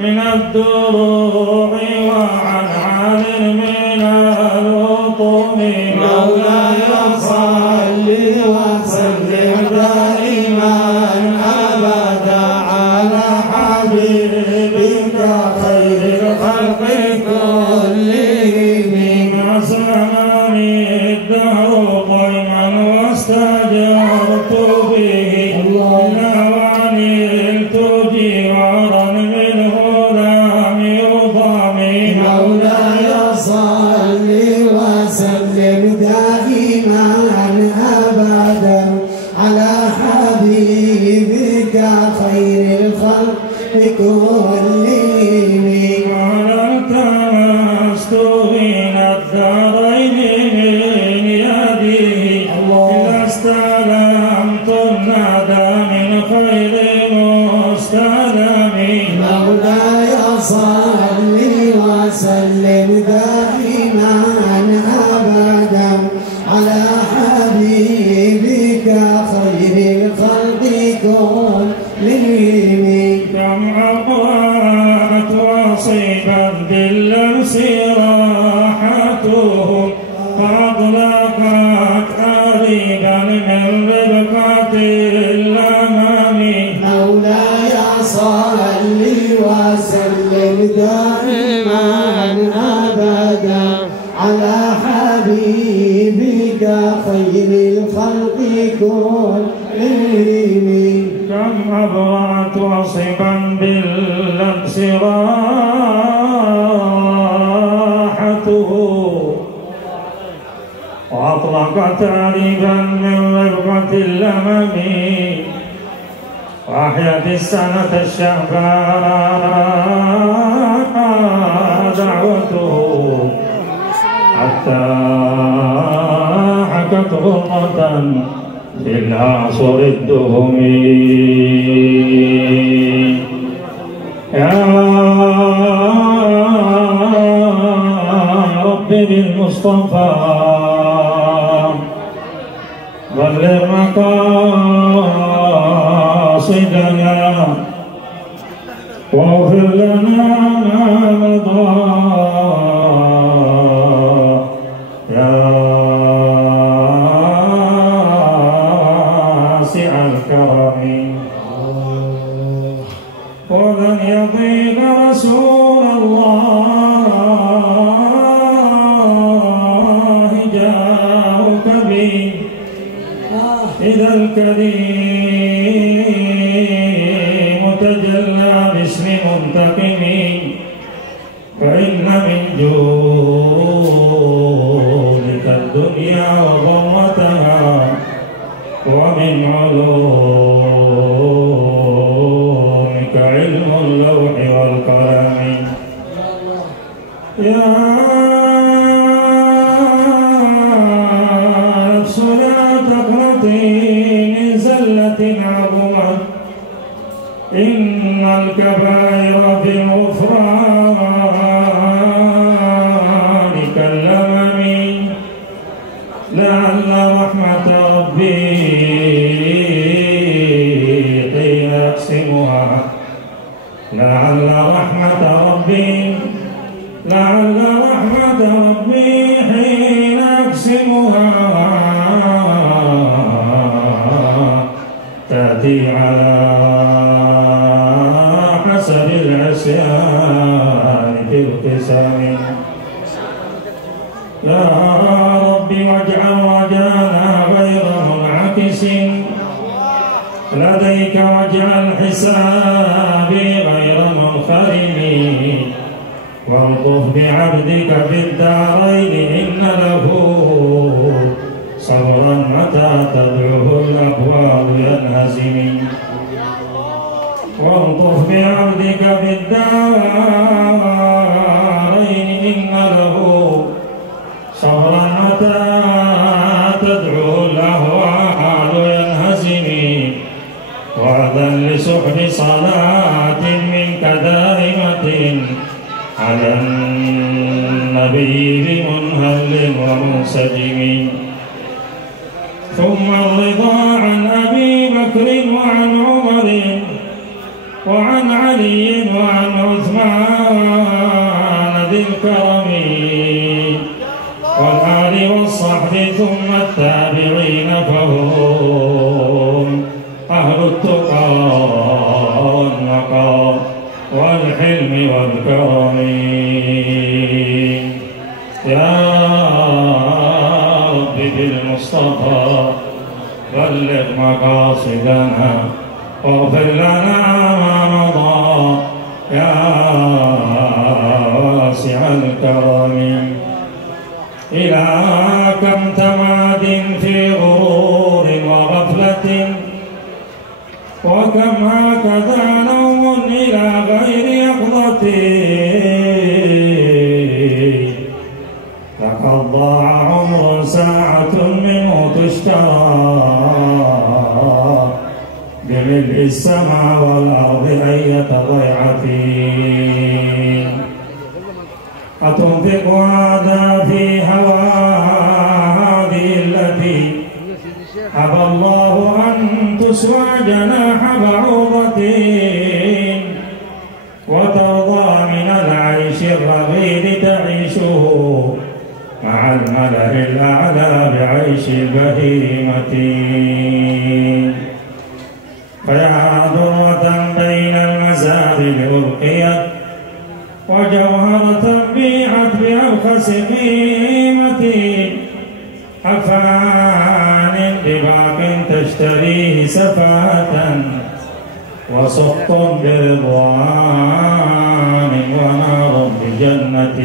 من الدروع وعن عال من الرطوم مولاي صل وسلم دائما أبدا على حبيبك خير الخلق كلهم ما سمعني الدهر قيما واستجرت به ونلت جوارا منه لم يضام مولاي صل وسلم دائما أبدا على حبيبك خير الخلق كلهم ولا التمست من الدارين من يده إذا استلمت الندى من خير مستلم مولاي صل وسلم دائما أبدا على حبيبك خير الخلق كلهم كم أقوات وصيبت باللمس راحتهم فأطلقت قريبا من ربقة الأمام مولاي صل وسلم دائما أبدا على حبيبك خير الخلق كلهم كم أبرأت وصبا باللبس راحته وأطلقت عريبا من ربقة اللمم وأحيت السنة الشهباء دعوته حتى حكت غرة في الأعصر الدهم يا رب بالمصطفى بلغ مقاصدنا واغفر لنا ما مضى يا واسع الكرم ولن يضيق رسول الله جاءك به إذا الكريم تجلى باسم منتقم فإن من جودك الدنيا وضرتها ومن علومك علم اللوح والقلم يا نفس لا تقنطي من زلة عظمت إن الكبائر في الغفران كاللمم لعل رحمة ربي قيل أقسمها لعل رحمة ربي حين أقسمها تأتي على حسب العصيان في القسم يا رب واجعل رجانا غير منعكس لديك واجعل حسابي غير منخرم والطف بعبدك في الدارين إن له صبرا متى تدعوه الأبواب ينهزم والطف بعبدك في الدارين إن له صبرا متى تدعوه الأهوال ينهزم وأذن لسحب صلاة منك دائمة على النبي بمنهل ومنسجم ثم الرضا عن أبي بكر وعن عمر وعن علي وعن عثمان ذي الكرم والآل والصحب ثم التابعين فهم أهل التقى والنقى والحلم والكرم يا رب بالمصطفى بلغ مقاصدنا واغفر لنا ما مضى يا واسع الكرم إلى كم تماد في غرور وغفلة وكم هكذا نوم إلى غير يقظة لقد ضاع عمر ساعة منه تشترى بملء السماء والأرض أية ضيعة أتنفق هذا في هوى هذه التي أبى الله أن تسوى جناح بعوضة وترضى من العيش الرغيد تعيشه مع الملأ الأعلى بعيش البهيمة فيا ذرة بين المزابل ألقيت وجوهرة بيعت بأرخص قيمة عفان بباق تشتريه سفاهة وسخط برضوان ونار بجنة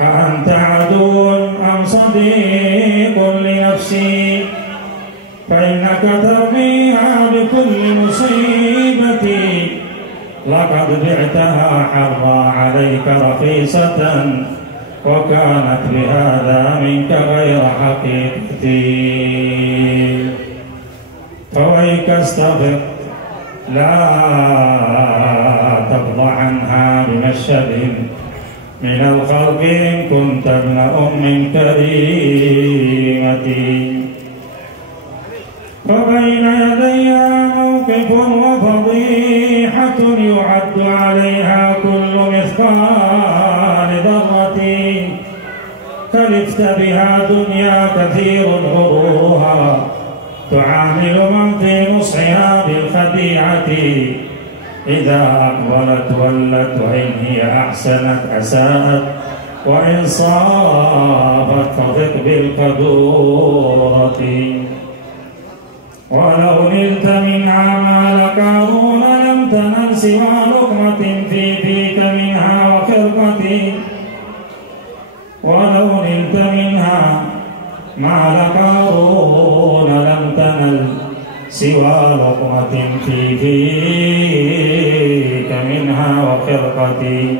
أأنت عدو أم صديق لنفسي فإنك ترميها بكل مصيبة لقد بعتها حرا عليك رخيصة وكانت بهذا منك غير حقيقتي فويك استغفر لا تفضح عنها بمشهد من الخلق إن كنت ابن أم كريمة فبين يديها موقف وفضيحة يعد عليها كل مثقال ذرة كلفت بها دنيا كثير غرورها تعامل من في نصحها بالخديعة إذا أقبلت ولت وإن هي أحسنت أساءت وإن صابت فثق بالقدورة ولو نلت منها مال قارون لم تنل سوى لقمة في فيك منها وخرقة ولو نلت منها مال قارون لم تنل سوى لقمة في فيك منها وخرقة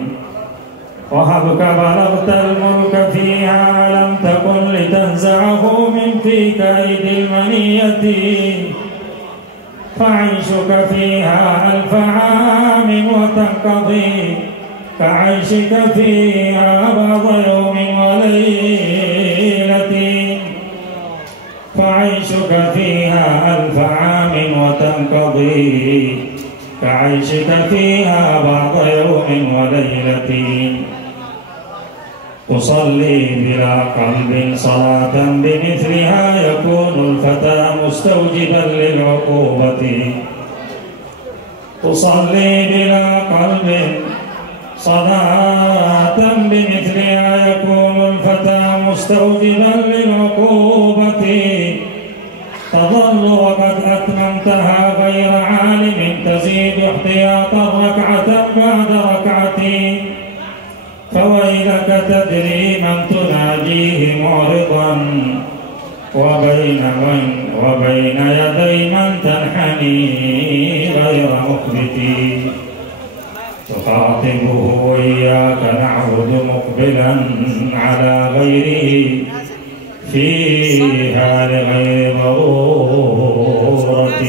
وهبك بلغت الملك فيها لم تكن لتنزعه من فيك أيدي المنية فعيشك فيها ألف عام وتنقضي كعيشك فيها بعض يوم وليلة فعيشك فيها ألف عام وتنقضي كعيشك فيها بعض يوم وليلة تصلي بلا قلب صلاة بمثلها يكون الفتى مستوجبا للعقوبة تصلي بلا قلب صلاة بمثلها يكون الفتى مستوجبا للعقوبة تظل وقد أتممتها غير عالم تزيد احتياطا ركعة بعد ركعتين، فويلك تدري من تناجيه معرضا وبين يدي من تنحني غير مخبتي، تخاطبه وإياك نعبد مقبلا على غيره فيها لغير ضرورة،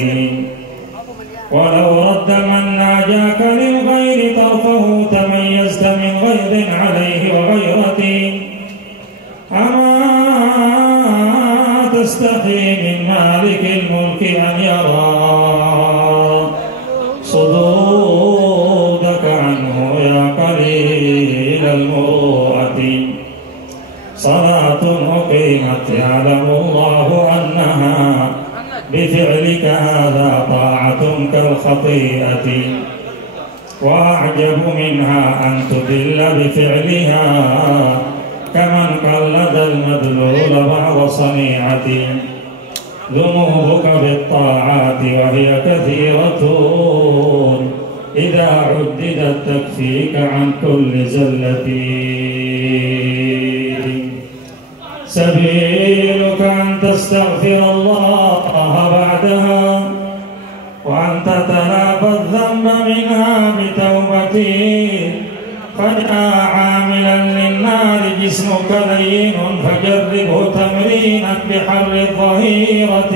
ولو رد من ناجاك للغير طرفه تميزت من غيظ عليه وغيرة، أما تستحي من مالك الملك أن يرى صدودك عنه يا قليل المروءة، صلاة أقيمت يعلم الله أنها بفعلك هذا طاعة كالخطيئة، وأعجب منها أن تدل بفعلها كمن قلد المدلول بعض صنيعة، ذنوبك بالطاعات وهي كثيرة إذا عددت تكفيك عن كل زلة، سبيلك أن تستغفر الله بعدها وأن تتنابى الذنب منها بتوبة، فجاء عاملا للنار جسمك لين فجربه تمرينا بحر الظهيرة،